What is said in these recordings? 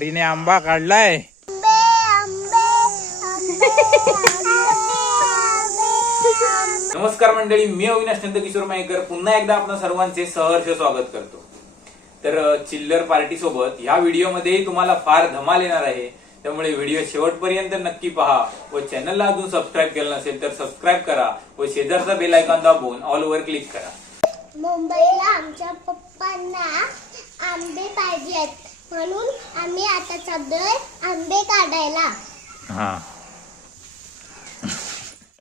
परीने आंबा काढलाय. नमस्कार मंडळी मी अविनाश नंदकिशोर मायकर. पुन्हा एकदा आपण सर्वांचे सहर्ष स्वागत करतो. तर चिल्लर पार्टी सोबत ह्या व्हिडिओमध्ये तुम्हाला फार धमाल येणार आहे. त्यामुळे व्हिडिओ शेवटपर्यंत नक्की पहा व चॅनलला अजून सबस्क्राईब केलं नसेल तर सबस्क्राईब करा व शेजारचा बेल आयकॉन दाबून ऑल वर क्लिक करा. मुंबईला आमच्या पप्पांना आंबे पाहिजेत. म्हणून आम्ही आता चाललोय आंबे काढायला. हा.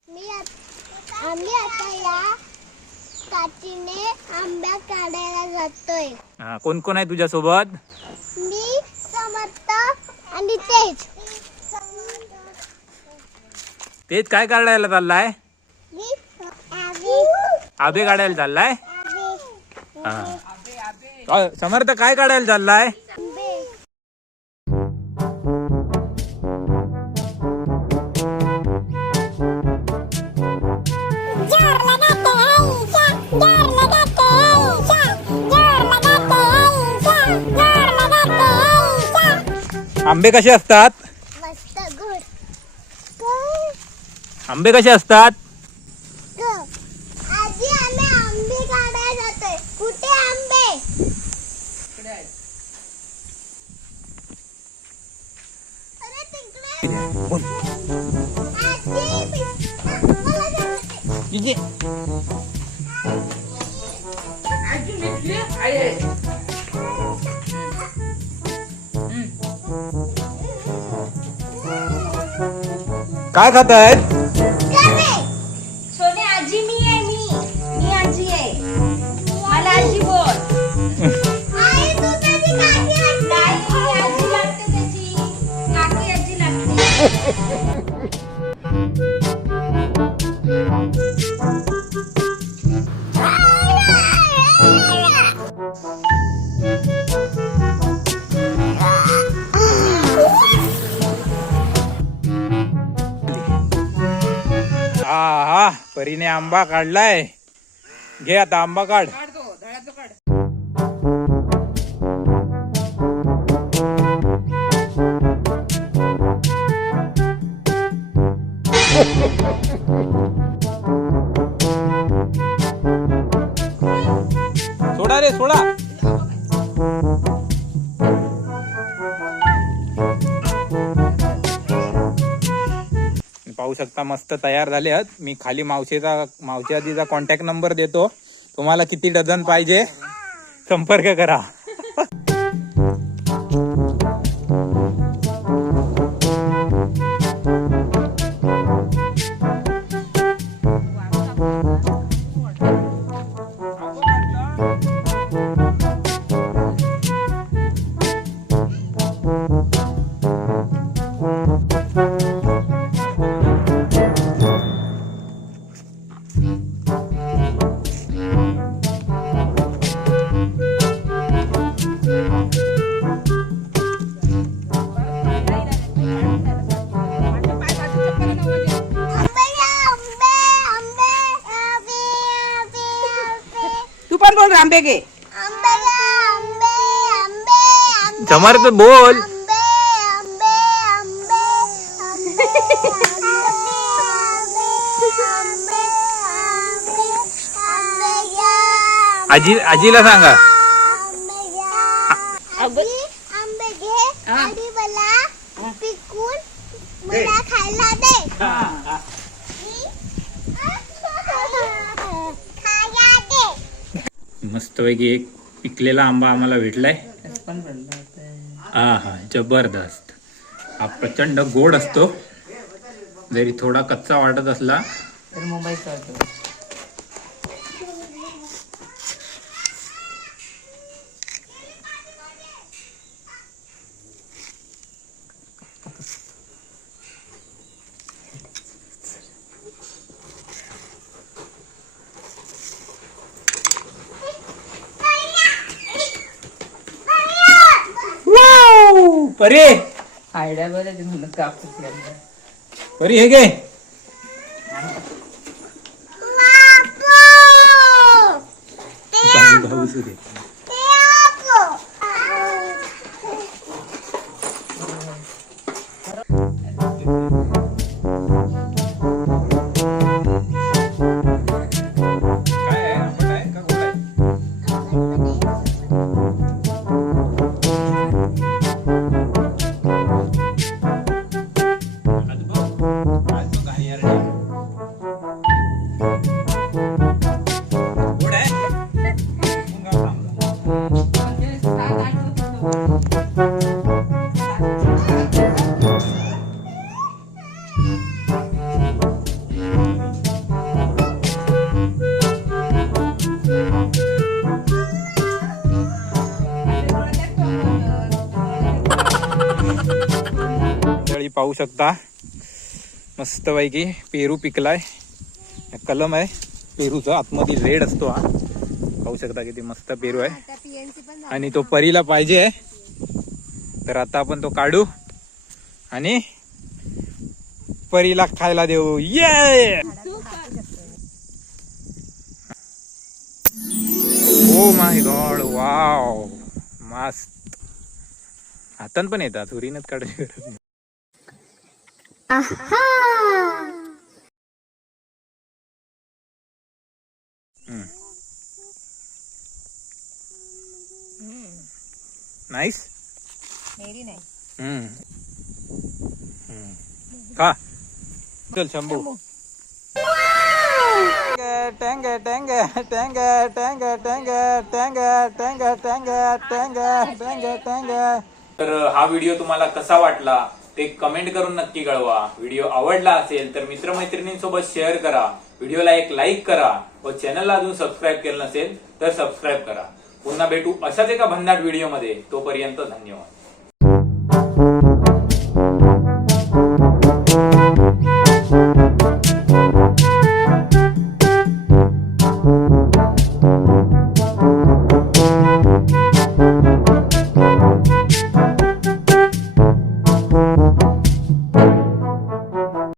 मी आत- आम्ही आता या काठीने आंब्या काढायला जातोय. हा कोण कोण आहे तुझ्या सोबत मी समर्थ आणि तेज. तेच काय काढायला चाललाय? मी आबे काढायला चाललाय? काय- समर्थ काय काढायला चाललाय? आंबे कसे असतात? मस्त गुड. आंबे कसे असतात? आजी आम्ही आंबे काढायला जातोय. कुठे आंबे? अरे तिकडे आजी मला जायचंय. काय खात आहेत परीने आंबा काढलाय. घे आता आंबा काढ. पाहू शकता मस्त तयार झाले आहेत मी खाली मावशीचा मावशी आजीचा कॉन्टॅक्ट नंबर देतो. तुम्हाला किती डझन पाहिजे? संपर्क करा. आंबे घे आंबे. समर्थ बोल आजी आजीला सांगा आंबे घ्या. आजी, आंबे घे मला पिकून मला खायला दे खायला दे मस्तपैकी एक पिकलेला आंबा आम्हाला भेटलाय. हा हा जबरदस्त. हा प्रचंड गोड असतो. जरी थोडा कच्चा वाटत असला तर मुंबईचा होतो परी. आयडिया बरं आहे म्हणून कापूस घालणं. परी हे घे. बापू! भाऊ पाहू शकता. मस्तपैकी पेरू पिकलाय. कलम आहे. पेरूचा आतमध्ये रेड असतो हा. पाहू शकता किती मस्त पेरू आहे. आणि तो परीला पाहिजे आहे. तर आता आपण तो काढू. आणि परीला खायला देऊ. ये ओ माय गॉड वाव मस्त. हातान पण येतात. चोरीनच काढायची गरज नाईस मेरी नाही. खा चल शंभू टँग टँग टँग टँग टँग टँग टँग टँग टँग टँग टँग तर हा व्हिडिओ तुम्हाला कसा वाटला ते कमेंट करून नक्की कळवा. व्हिडिओ आवडला असेल तर मित्रमैत्रिणींसोबत शेअर करा. व्हिडिओला एक लाईक करा. व चॅनलला अजून सबस्क्राईब केलं नसेल तर सबस्क्राईब करा. पुन्हा भेटू अशाच एका भन्नाट व्हिडिओमध्ये तोपर्यंत धन्यवाद.